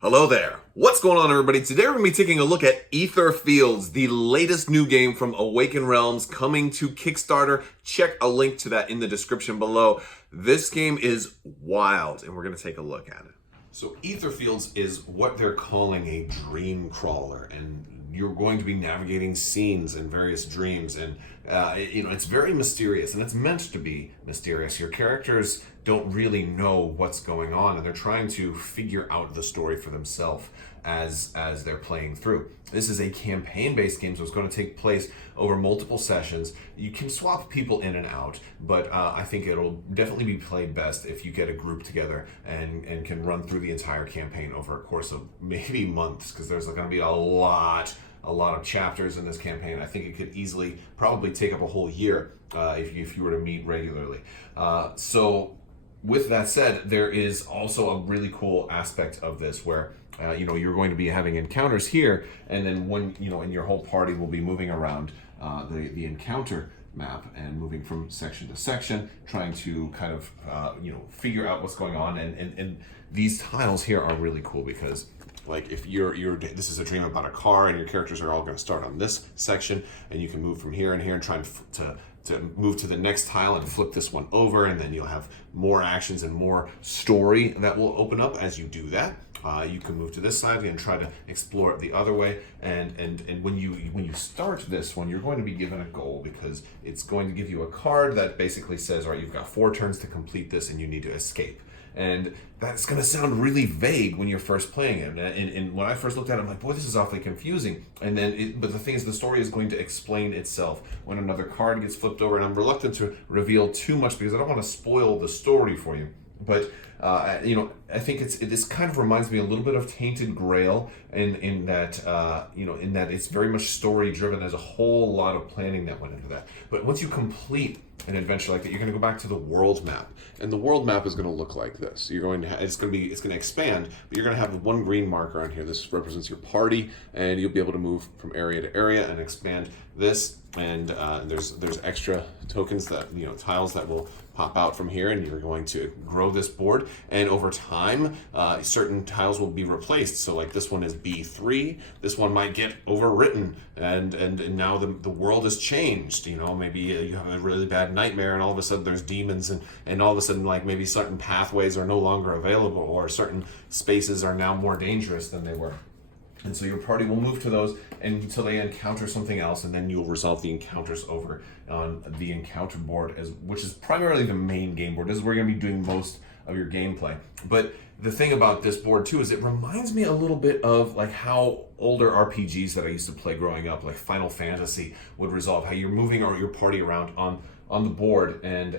Hello there. What's going on, everybody? Today we're going to be taking a look at Etherfields, the latest new game from Awaken Realms coming to Kickstarter. Check a link to that in the description below. This game is wild, and we're going to take a look at it. So Etherfields is what they're calling a dream crawler, and you're going to be navigating scenes and various dreams, and it's very mysterious, and it's meant to be mysterious. Your characters don't really know what's going on, and they're trying to figure out the story for themselves as they're playing through. This is a campaign-based game, so it's going to take place over multiple sessions. You can swap people in and out, but I think it'll definitely be played best if you get a group together and can run through the entire campaign over a course of maybe months, because there's going to be a lot of chapters in this campaign. I think it could easily probably take up a whole year if you were to meet regularly. So with that said, there is also a really cool aspect of this where you're going to be having encounters here, and then and your whole party will be moving around the encounter map and moving from section to section, trying to kind of figure out what's going on. And these tiles here are really cool because, like, if this is a dream about a car, and your characters are all going to start on this section, and you can move from here and here and try to move to the next tile and flip this one over, and then you'll have more actions and more story that will open up as you do that. You can move to this side and try to explore it the other way. And when you start this one, you're going to be given a goal, because it's going to give you a card that basically says, all right, you've got 4 turns to complete this, and you need to escape. And that's going to sound really vague when you're first playing it. And when I first looked at it, I'm like, boy, this is awfully confusing. And then, but the thing is, the story is going to explain itself when another card gets flipped over. And I'm reluctant to reveal too much because I don't want to spoil the story for you. But I think this kind of reminds me a little bit of Tainted Grail in that it's very much story driven. There's a whole lot of planning that went into that. But once you complete an adventure like that, you're going to go back to the world map, and the world map is going to look like this. It's going to expand, but you're going to have the one green marker on here. This represents your party, and you'll be able to move from area to area and expand this. And there's extra tokens that tiles that will pop out from here, and you're going to grow this board. And over time, certain tiles will be replaced. So like this one is B3. This one might get overwritten, and now the world has changed. Maybe you have a really bad nightmare, and all of a sudden there's demons, and all of a sudden, like, maybe certain pathways are no longer available, or certain spaces are now more dangerous than they were. And so your party will move to those until they encounter something else, and then you'll resolve the encounters over on the encounter board, which is primarily the main game board. This is where you're going to be doing most of your gameplay. But the thing about this board too is it reminds me a little bit of like how older RPGs that I used to play growing up, like Final Fantasy, would resolve. How you're moving your party around on the board and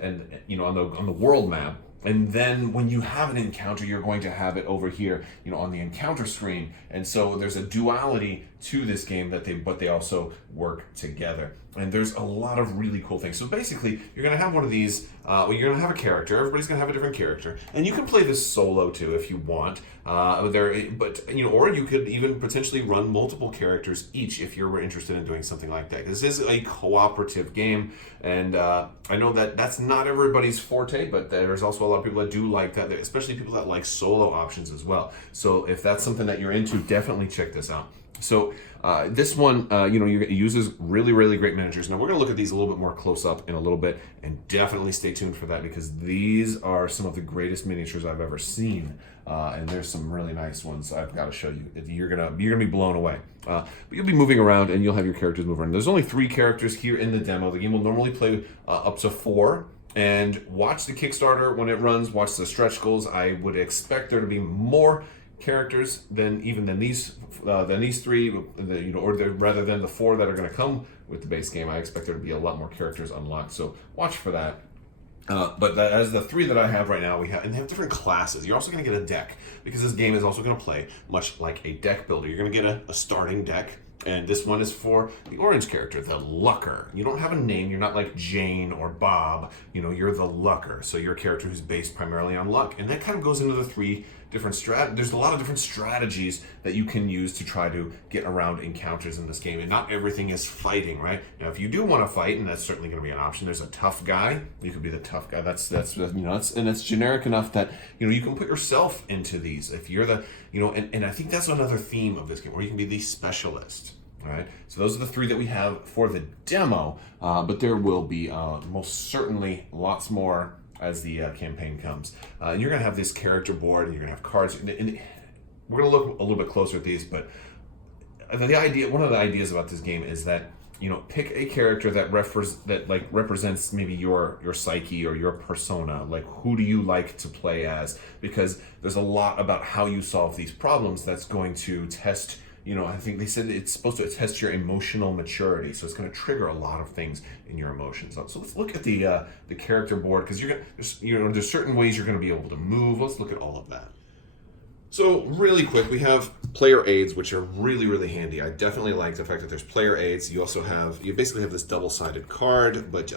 on the world map. And then when you have an encounter, you're going to have it over here, on the encounter screen. And so there's a duality to this game but they also work together. And there's a lot of really cool things. So basically, you're going to have one of these. You're going to have a character. Everybody's going to have a different character, and you can play this solo too if you want. Or you could even potentially run multiple characters each if you're interested in doing something like that. This is a cooperative game, and I know that that's not everybody's forte, but there's also a lot of people that do like that, especially people that like solo options as well. So if that's something that you're into, definitely check this out. So this one, it uses really, really great miniatures. Now we're going to look at these a little bit more close up in a little bit, and definitely stay tuned for that, because these are some of the greatest miniatures I've ever seen. And there's some really nice ones I've got to show you. You're gonna be blown away. But you'll be moving around, and you'll have your characters move around. There's only 3 characters here in the demo. The game will normally play up to 4. And watch the Kickstarter when it runs. Watch the stretch goals. I would expect there to be more characters than these 3, rather than the 4 that are going to come with the base game. I expect there to be a lot more characters unlocked, so watch for that. But as the 3 that I have right now, they have different classes. You're also going to get a deck, because this game is also going to play much like a deck builder. You're going to get a starting deck, and this one is for the orange character, the Lucker. You don't have a name. You're not like Jane or Bob. You're the Lucker. So you're a character who's based primarily on luck, and that kind of goes into the 3 there's a lot of different strategies that you can use to try to get around encounters in this game, and not everything is fighting, right? Now, if you do want to fight, and that's certainly going to be an option, there's a tough guy. You could be the tough guy. That's and it's generic enough that you can put yourself into these. If you're the and I think that's another theme of this game, where you can be the specialist. All right, so those are the 3 that we have for the demo, but there will be most certainly lots more as the campaign comes. And you're going to have this character board, and you're going to have cards, and we're going to look a little bit closer at these, but one of the ideas about this game is that pick a character that represents maybe your psyche or your persona. Like, who do you like to play as? Because there's a lot about how you solve these problems that's going to test. I think they said it's supposed to test your emotional maturity, so it's going to trigger a lot of things in your emotions. So let's look at the character board, because there's certain ways you're going to be able to move. Let's look at all of that. So really quick, we have player aids, which are really, really handy. I definitely like the fact that there's player aids. You also you basically have this double-sided card, but this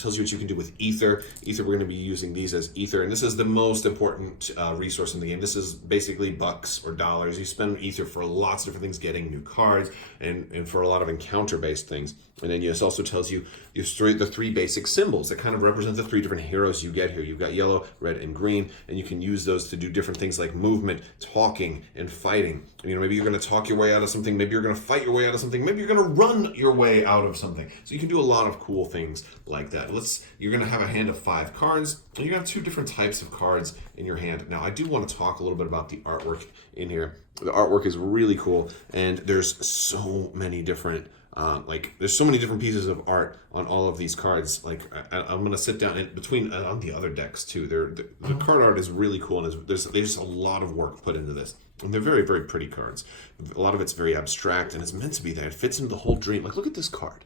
tells you what you can do with Ether. We're going to be using these as Ether, and this is the most important resource in the game. This is basically bucks or dollars. You spend Ether for lots of different things, getting new cards, and for a lot of encounter-based things. And then this also tells you the 3 basic symbols that kind of represent the 3 different heroes you get here. You've got yellow, red, and green, and you can use those to do different things like movement, talking, and fighting. Maybe you're going to talk your way out of something. Maybe you're going to fight your way out of something. Maybe you're going to run your way out of something. So you can do a lot of cool things like that. You're going to have a hand of 5 cards, and you're going to have 2 different types of cards in your hand. Now, I do want to talk a little bit about the artwork in here. The artwork is really cool, and there's so many different there's so many different pieces of art on all of these cards. I'm going to sit down on the other decks too. The card art is really cool, and there's just a lot of work put into this. And they're very, very pretty cards. A lot of it's very abstract, and it's meant to be there. It fits into the whole dream. Look at this card.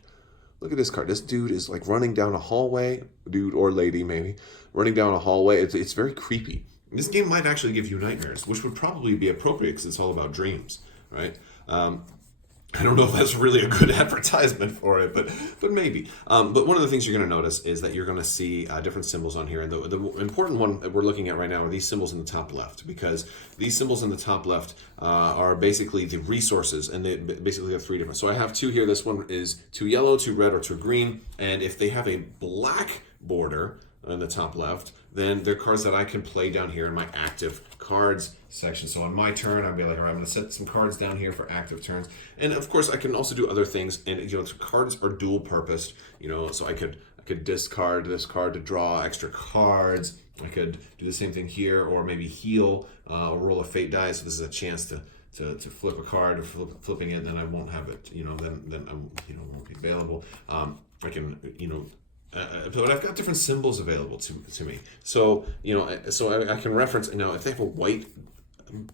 Look at this card. This dude is running down a hallway, dude or lady maybe, running down a hallway. It's very creepy. This game might actually give you nightmares, which would probably be appropriate because it's all about dreams, right? I don't know if that's really a good advertisement for it, but maybe. But one of the things you're going to notice is that you're going to see different symbols on here. And the important one that we're looking at right now are these symbols in the top left, because these symbols in the top left are basically the resources, and they basically have 3 different. So I have 2 here. This one is 2 yellow, 2 red, or 2 green. And if they have a black border in the top left, then they're cards that I can play down here in my active cards section. So on my turn, I'd be like, all right, I'm going to set some cards down here for active turns. And of course, I can also do other things. And cards are dual purposed. So I could discard this card to draw extra cards. I could do the same thing here, or maybe heal or roll a fate die. So this is a chance to flip a card, or flipping it, then I won't have it. Then I won't be available. I can but I've got different symbols available to me. So I can reference. If they have a white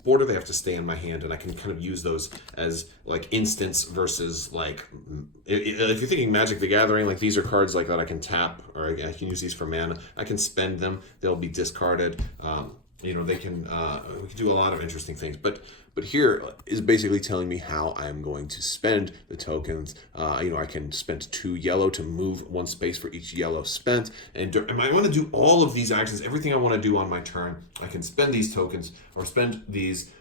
border, they have to stay in my hand, and I can kind of use those as instants versus if you're thinking Magic the Gathering, these are cards like that I can tap, or I can use these for mana. I can spend them; they'll be discarded. They can we can do a lot of interesting things, but here is basically telling me how I'm going to spend the tokens. I can spend 2 yellow to move 1 space for each yellow spent, and I want to do all of these actions, everything I want to do on my turn. I can spend these tokens or spend these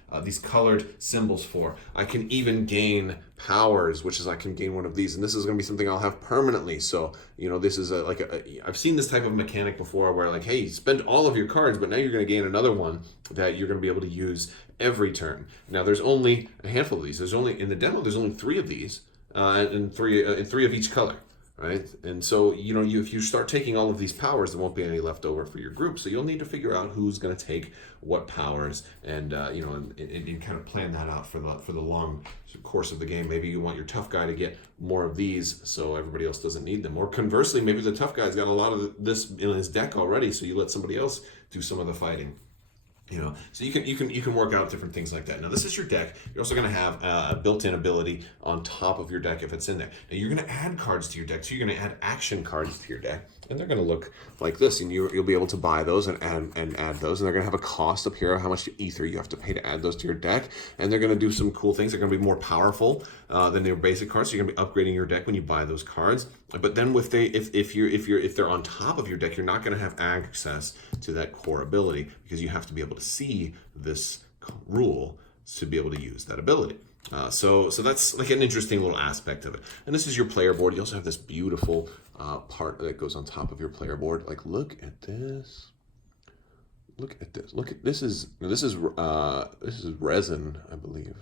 colored symbols for. I can even gain powers, which is I can gain one of these, and this is going to be something I'll have permanently. So this is I've seen this type of mechanic before, where hey, you spend all of your cards, but now you're going to gain another one that you're going to be able to use every turn. Now there's only a handful of these. In the demo, there's only 3 of these, and three of each color. Right, and so if you start taking all of these powers, there won't be any left over for your group. So you'll need to figure out who's going to take what powers, and and kind of plan that out for the long course of the game. Maybe you want your tough guy to get more of these, so everybody else doesn't need them. Or conversely, maybe the tough guy's got a lot of this in his deck already, so you let somebody else do some of the fighting. So you can work out different things like that. Now this is your deck. You're also going to have a built-in ability on top of your deck if it's in there. Now you're going to add cards to your deck. So you're going to add action cards to your deck, and they're going to look like this. And you'll be able to buy those and add those. And they're going to have a cost up here, how much ether you have to pay to add those to your deck. And they're going to do some cool things. They're going to be more powerful than their basic cards. So you're going to be upgrading your deck when you buy those cards. But then if they're on top of your deck, you're not going to have access to that core ability because you have to be able to see this rule to be able to use that ability. So that's like an interesting little aspect of it. And this is your player board. You also have this beautiful part that goes on top of your player board. Like, look at this. Look at this. Look at this is resin, I believe,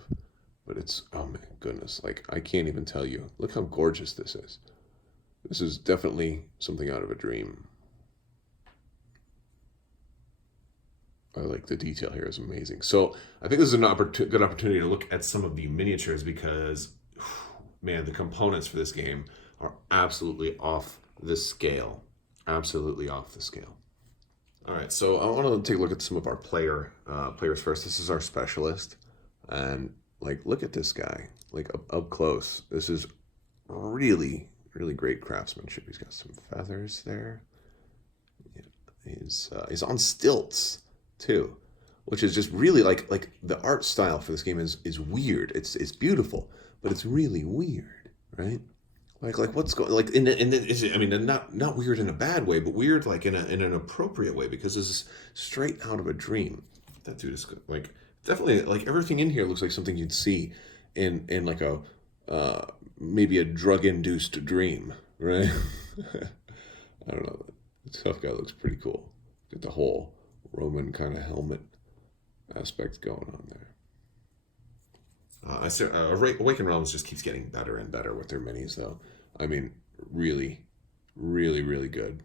but it's, oh my goodness, like I can't even tell you. Look how gorgeous this is. This is definitely something out of a dream. I like the detail here is amazing. So I think this is an good opportunity to look at some of the miniatures because, man, the components for this game are absolutely off the scale. Absolutely off the scale. All right, so I want to take a look at some of our players first. This is our specialist, and like, look at this guy, like up close. This is really, really great craftsmanship. He's got some feathers there. He's on stilts too, which is just really like the art style for this game is weird. It's beautiful, but it's really weird, right? Like what's going like I mean not weird in a bad way, but weird like in an appropriate way because this is straight out of a dream. That dude is like definitely like everything in here looks like something you'd see in like a maybe a drug-induced dream, right? I don't know. The tough guy looks pretty cool. Get the whole Roman kind of helmet aspect going on there. I say Awaken Realms just keeps getting better and better with their minis, though. I mean, really, really, really good.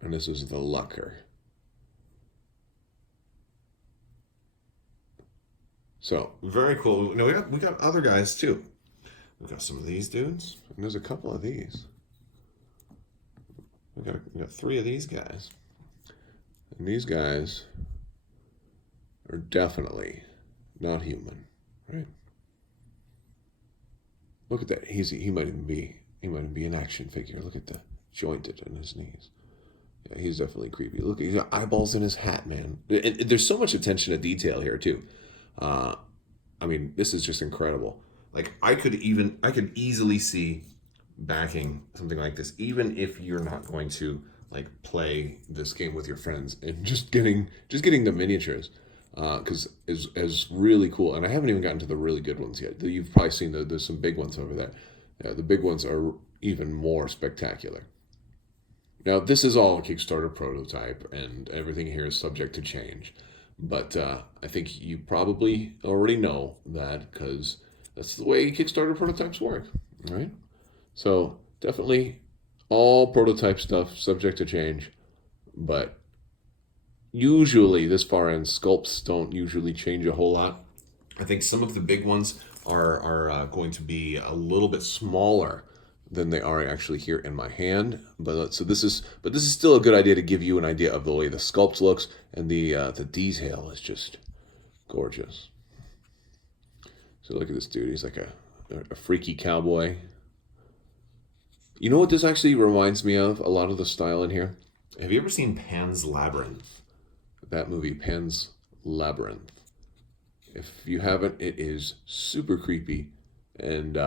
And this is the Lucker. So very cool. No, we got other guys too. We got some of these dudes, and there's a couple of these. We got 3 of these guys, and these guys are definitely not human, right? Look at that. He might even be an action figure. Look at the jointed in his knees. Yeah, he's definitely creepy. Look, he's got eyeballs in his hat, man. And there's so much attention to detail here too. I mean, this is just incredible. Like I could easily see backing something like this, even if you're not going to like play this game with your friends and just getting the miniatures. Because is really cool, and I haven't even gotten to the really good ones yet. You've probably seen there's some big ones over there. Yeah, the big ones are even more spectacular. Now, this is all a Kickstarter prototype, and everything here is subject to change. But I think you probably already know that because that's the way Kickstarter prototypes work, right? So definitely all prototype stuff subject to change, but usually this far in, sculpts don't usually change a whole lot. I think some of the big ones are going to be a little bit smaller than they are actually here in my hand. But this is still a good idea to give you an idea of the way the sculpt looks, and the detail is just gorgeous. So look at this dude. He's like a freaky cowboy. You know what this actually reminds me of? A lot of the style in here. Have you ever seen Pan's Labyrinth? That movie, Pan's Labyrinth. If you haven't, it is super creepy, and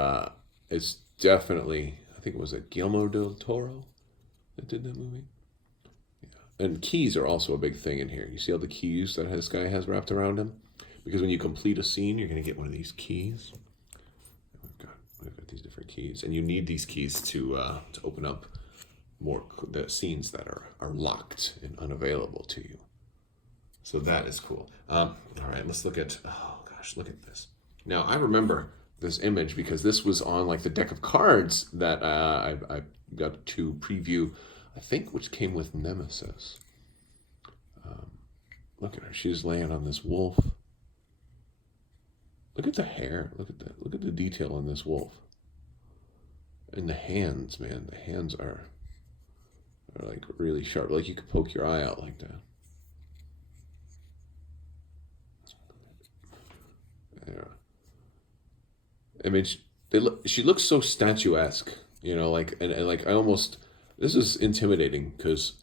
it's definitely, I think it was Guillermo del Toro that did that movie. Yeah. And keys are also a big thing in here. You see all the keys that this guy has wrapped around him? Because when you complete a scene, you're going to get one of these keys. We've got these different keys, and you need these keys to open up more the scenes that are locked and unavailable to you. So that is cool. All right, let's look at, oh gosh, look at this. Now, I remember this image because this was on like the deck of cards that I got to preview, I think, which came with Nemesis. Look at her. She's laying on this wolf. Look at the hair. Look at the detail on this wolf. And the hands, man. The hands are like really sharp. Like you could poke your eye out like that. Yeah. I mean, she looks so statuesque, you know, like, and like I almost, this is intimidating because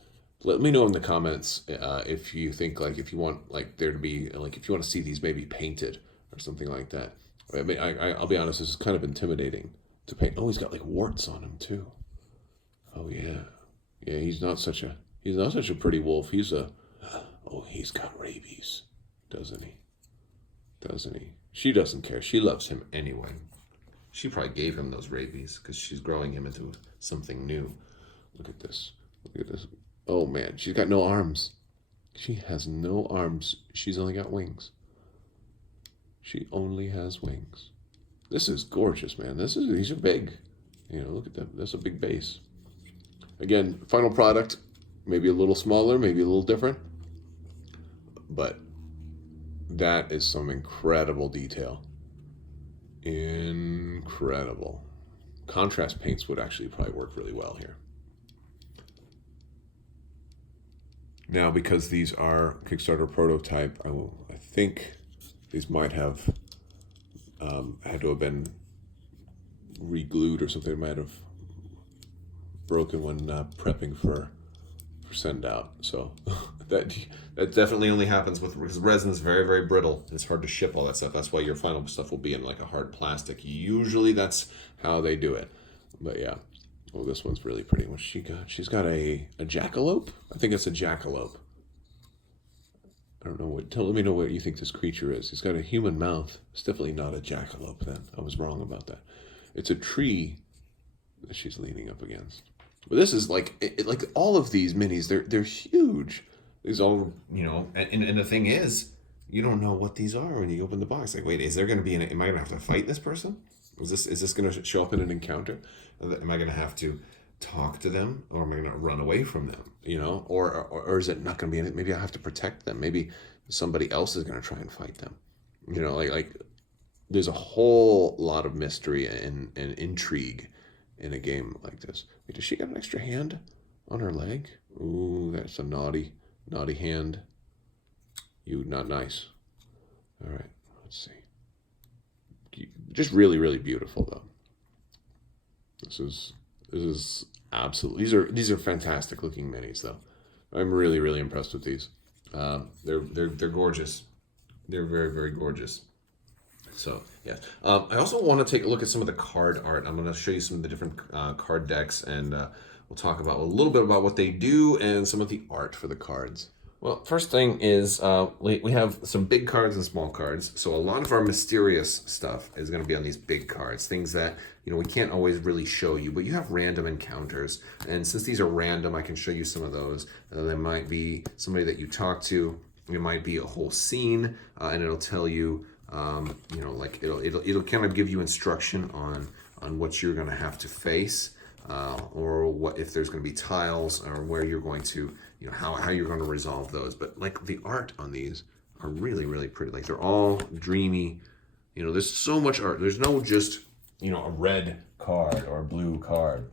let me know in the comments if you think like, if you want like there to be, like if you want to see these maybe painted or something like that. I mean, I'll be honest, this is kind of intimidating to paint. Oh, he's got like warts on him too. Oh yeah, yeah. He's not such a pretty wolf. He's got rabies, doesn't he? Doesn't he? She doesn't care. She loves him anyway. She probably gave him those rabies because she's growing him into something new. Look at this. Look at this. Oh man, she's got no arms. She has no arms. She's only got wings. She only has wings. This is gorgeous, man. These are big. Look at them. That's a big base. Again, final product, maybe a little smaller, maybe a little different, but that is some incredible detail. Incredible. Contrast paints would actually probably work really well here. Now, because these are Kickstarter prototype, I think these might have had to have been re-glued or something. Might have broken when prepping for send out. So that definitely only happens because resin is very, very brittle. It's hard to ship all that stuff. That's why your final stuff will be in like a hard plastic. Usually that's how they do it. But yeah. Oh, this one's really pretty. What's she got? She's got a jackalope? I think it's a jackalope. I don't know let me know what you think this creature is. He's got a human mouth. It's definitely not a jackalope then. I was wrong about that. It's a tree that she's leaning up against. But this is like all of these minis, they're huge. These all, and the thing is, you don't know what these are when you open the box. Like, wait, is there going to be am I going to have to fight this person? Is this going to show up in an encounter? Am I going to have to talk to them, or am I going to run away from them? Or is it not going to be anything? Maybe I have to protect them. Maybe somebody else is going to try and fight them. Like there's a whole lot of mystery and intrigue in a game like this. Wait, does she got an extra hand on her leg? Ooh, that's a naughty hand. Not nice. All right, let's see. Just really, really beautiful though. This is absolutely, these are fantastic looking minis though. I'm really, really impressed with these. They're gorgeous. They're very, very gorgeous. So yeah, I also want to take a look at some of the card art. I'm going to show you some of the different card decks, and we'll talk about a little bit about what they do and some of the art for the cards. Well, first thing is we have some big cards and small cards. So a lot of our mysterious stuff is going to be on these big cards, things that we can't always really show you, but you have random encounters. And since these are random, I can show you some of those. There might be somebody that you talk to. It might be a whole scene, and it'll tell you. Like it'll kind of give you instruction on what you're going to have to face, or what if there's going to be tiles, or where you're going to, how you're going to resolve those. But like the art on these are really, really pretty. Like they're all dreamy. There's so much art. There's no just a red card or a blue card.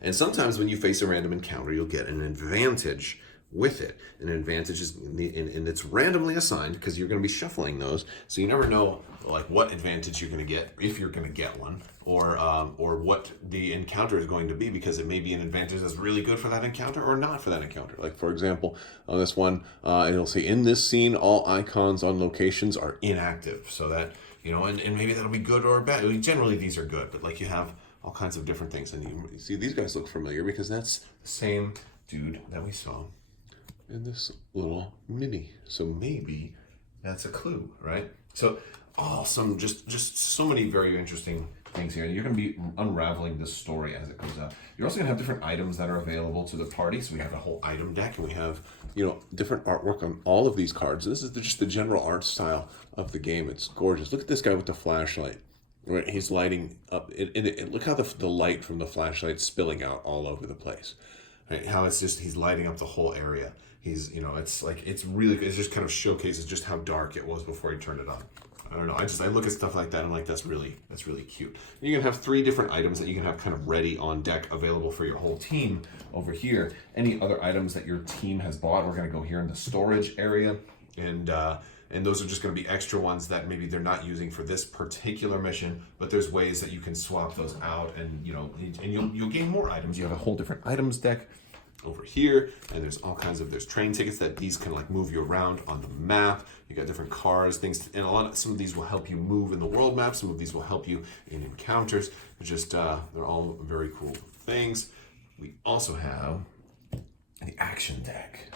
And sometimes when you face a random encounter, you'll get an advantage with it. An advantage is, and it's randomly assigned because you're going to be shuffling those, so you never know like what advantage you're going to get, if you're going to get one, or what the encounter is going to be, because it may be an advantage that's really good for that encounter or not for that encounter. Like for example, on this one, it'll say in this scene all icons on locations are inactive, so that and maybe that'll be good or bad. Generally these are good, but like you have all kinds of different things, and you see these guys look familiar because that's the same dude that we saw in this little mini. So maybe that's a clue, right? So awesome, just so many very interesting things here. You're going to be unraveling this story as it goes out. You're also going to have different items that are available to the party. So we have a whole item deck, and we have different artwork on all of these cards. This is just the general art style of the game. It's gorgeous. Look at this guy with the flashlight. Right, he's lighting up. Look how the light from the flashlight's spilling out all over the place. Right, how he's lighting up the whole area. He's, it just kind of showcases just how dark it was before he turned it on. I don't know. I look at stuff like that. I'm like, that's really cute. And you can have 3 different items that you can have kind of ready on deck, available for your whole team over here. Any other items that your team has bought, we're going to go here in the storage area, and those are just going to be extra ones that maybe they're not using for this particular mission, but there's ways that you can swap those out, and you'll gain more items. You have a whole different items deck. over here, and there's all kinds of, there's train tickets that these can like move you around on the map. You got different cars, things, and some of these will help you move in the world map. Some of these will help you in encounters. They're just, they're all very cool things. We also have the action deck.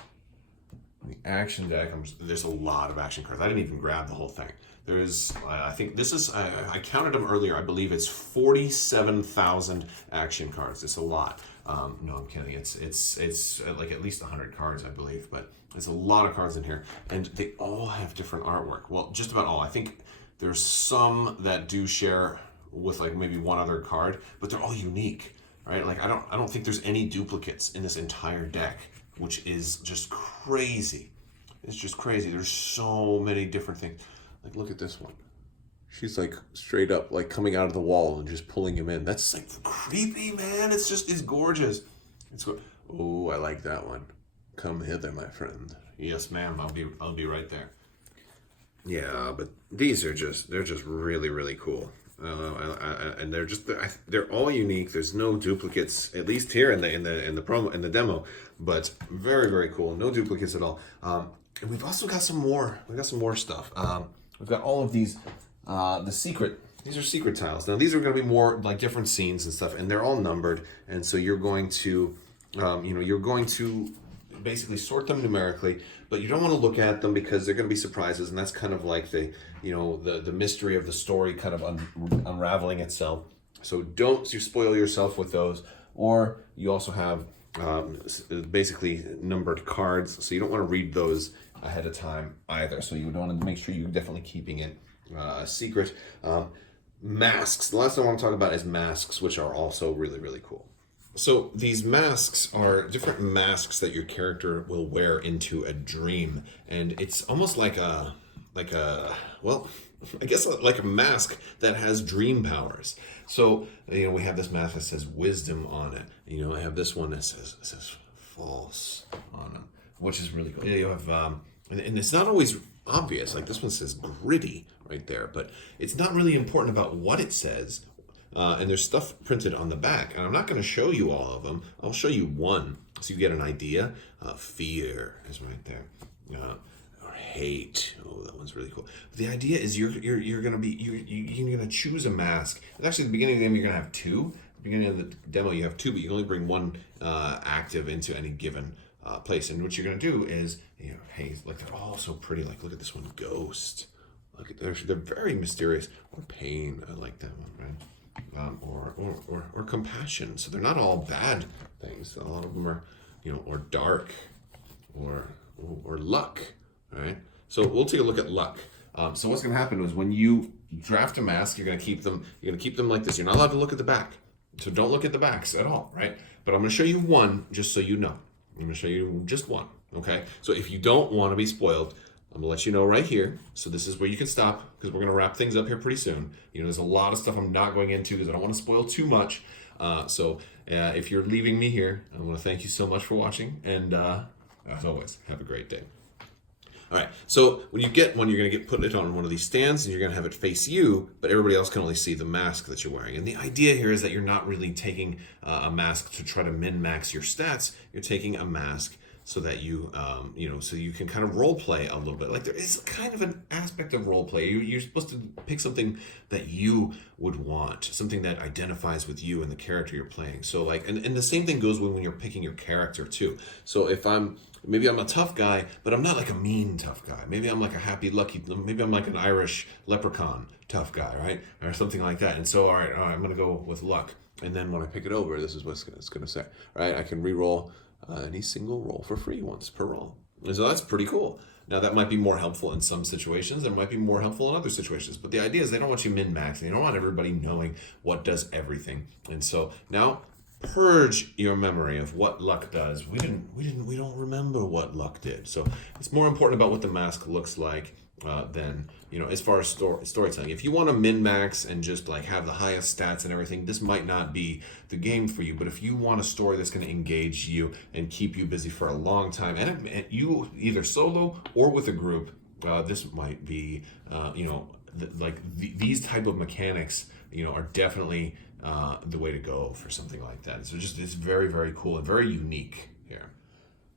The action deck, there's a lot of action cards. I didn't even grab the whole thing. There's, I think this is, I counted them earlier. I believe it's 47,000 action cards. It's a lot. No, I'm kidding. It's like at least 100 cards, I believe. But there's a lot of cards in here, and they all have different artwork. Well, just about all. I think there's some that do share with like maybe one other card, but they're all unique, right? Like I don't think there's any duplicates in this entire deck, which is just crazy. It's just crazy. There's so many different things. Like, look at this one. She's like straight up, like coming out of the wall and just pulling him in. That's like creepy, man. It's gorgeous. Oh, I like that one. Come hither, my friend. Yes, ma'am. I'll be right there. Yeah, but they're just really, really cool. And they're all unique. There's no duplicates, at least here in the demo. But very, very cool. No duplicates at all. And we've also got some more. We got some more stuff. We've got all of these. These are secret tiles. Now these are going to be more like different scenes and stuff, and they're all numbered. And so you're going to, you're going to basically sort them numerically, but you don't want to look at them because they're going to be surprises, and that's kind of like the mystery of the story kind of unraveling itself. So don't spoil yourself with those. Or you also have basically numbered cards, so you don't want to read those ahead of time either. So you want to make sure you're definitely keeping it secret. Masks. The last thing I want to talk about is masks, which are also really, really cool. So these masks are different masks that your character will wear into a dream, and it's almost like a well, I guess like a mask that has dream powers. So we have this mask that says wisdom on it. I have this one that says false on it, which is really cool. You have and it's not always obvious. Like this one says gritty right there, but it's not really important about what it says. And there's stuff printed on the back, and I'm not going to show you all of them. I'll show you one so you get an idea. Fear is right there. Or hate. Oh, that one's really cool. The idea is you're going to choose a mask. And actually, at the beginning of the game, you're going to have two. At the beginning of the demo, you have two, but you can only bring one active into any given place. And what you're going to do is, hey, like they're all so pretty. Like look at this one, ghost. Look at they're very mysterious. Or pain. I like that one, right? Or compassion. So they're not all bad things. A lot of them are, or dark, or luck, right? So we'll take a look at luck. So what's going to happen is when you draft a mask, you're going to keep them like this. You're not allowed to look at the back, so don't look at the backs at all, right? But I'm going to show you one just so you know. I'm going to show you just one, okay? So if you don't want to be spoiled, I'm gonna let you know right here. So this is where you can stop because we're gonna wrap things up here pretty soon. There's a lot of stuff I'm not going into because I don't want to spoil too much. So if you're leaving me here, I want to thank you so much for watching, and as always, have a great day. All right. So when you get one, you're gonna put it on one of these stands, and you're gonna have it face you, but everybody else can only see the mask that you're wearing. And the idea here is that you're not really taking a mask to try to min-max your stats. You're taking a mask so that you, so you can kind of role play a little bit. Like there is kind of an aspect of role play. You're supposed to pick something that you would want, something that identifies with you and the character you're playing. So like, and the same thing goes when you're picking your character too. So if maybe I'm a tough guy, but I'm not like a mean tough guy. Maybe I'm like a happy-lucky, maybe I'm like an Irish leprechaun tough guy, right? Or something like that. And so, all right, I'm gonna go with luck. And then when I pick it over, this is what it's gonna say, right? I can re-roll any single roll for free once per roll. And so that's pretty cool. Now that might be more helpful in some situations. It might be more helpful in other situations. But the idea is they don't want you min-maxing. They don't want everybody knowing what does everything. And so now purge your memory of what luck does. We don't remember what luck did. So it's more important about what the mask looks like than, as far as storytelling. If you want to min-max and just like have the highest stats and everything, this might not be the game for you. But if you want a story that's going to engage you and keep you busy for a long time, and you either solo or with a group, this might be, these type of mechanics, are definitely the way to go for something like that. So it's very, very cool and very unique. here.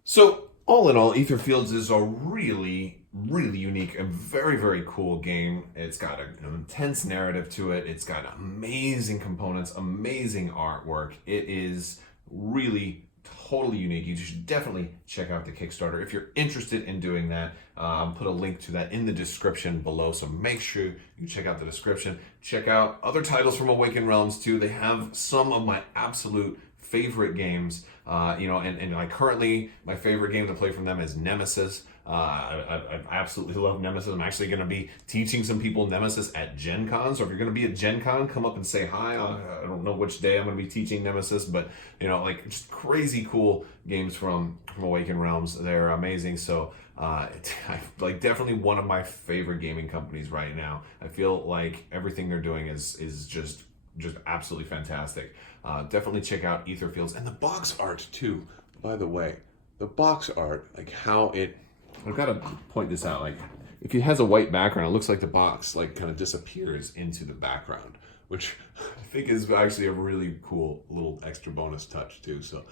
So all in all, Etherfields is a really, really unique and very, very cool game. It's got an intense narrative to it. It's got amazing components, amazing artwork. It is really totally unique. You should definitely check out the Kickstarter if you're interested in doing that. I'll put a link to that in the description below, so make sure you check out the description. Check out other titles from Awaken Realms too. They have some of my absolute favorite games, and I currently, my favorite game to play from them is Nemesis. I absolutely love Nemesis. I'm actually going to be teaching some people Nemesis at Gen Con. So if you're going to be at Gen Con, come up and say hi. I don't know which day I'm going to be teaching Nemesis, but just crazy cool games from Awaken Realms. They're amazing. So definitely one of my favorite gaming companies right now. I feel like everything they're doing is just absolutely fantastic. Definitely check out Etherfields and the box art too. By the way, the box art, like how it. I've got to point this out. Like, if it has a white background, it looks like the box kind of disappears into the background, which I think is actually a really cool little extra bonus touch too. So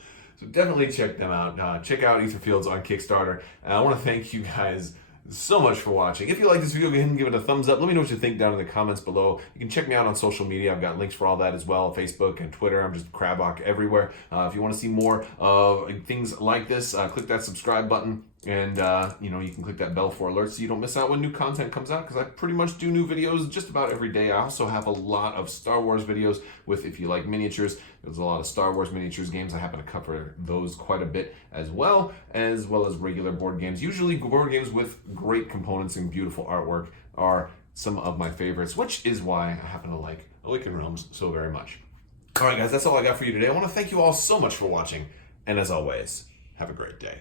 definitely check them out. Check out Etherfields on Kickstarter. And I want to thank you guys so much for watching. If you like this video, go ahead and give it a thumbs up. Let me know what you think down in the comments below. You can check me out on social media. I've got links for all that as well. Facebook and Twitter. I'm just Crabbok everywhere. If you want to see more of things like this, click that subscribe button. And, you can click that bell for alerts so you don't miss out when new content comes out, because I pretty much do new videos just about every day. I also have a lot of Star Wars videos if you like miniatures. There's a lot of Star Wars miniatures games. I happen to cover those quite a bit as well as regular board games. Usually board games with great components and beautiful artwork are some of my favorites, which is why I happen to like Awaken Realms so very much. All right, guys, that's all I got for you today. I want to thank you all so much for watching. And as always, have a great day.